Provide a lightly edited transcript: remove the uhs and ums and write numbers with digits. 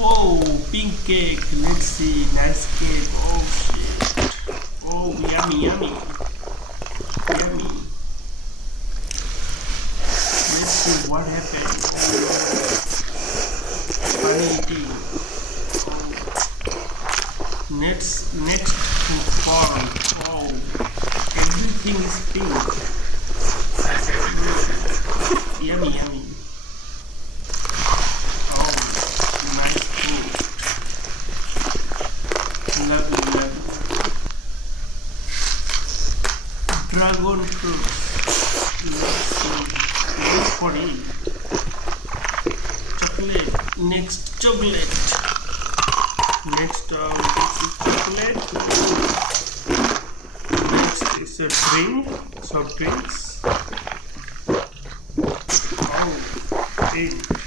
Oh, pink cake. Let's see. Nice cake. Oh shit. Oh, yummy, yummy. Yummy. Let's see what happened. Oh, funny eating. Oh. Next form. Oh, everything is pink. Yummy, yummy. Oh, nice food. Lovely, lovely. Dragon fruit. Let's see. Wait for it. Chocolate. Next chocolate. Next this is chocolate. Next is a drink. Soft drinks. Oh, drink.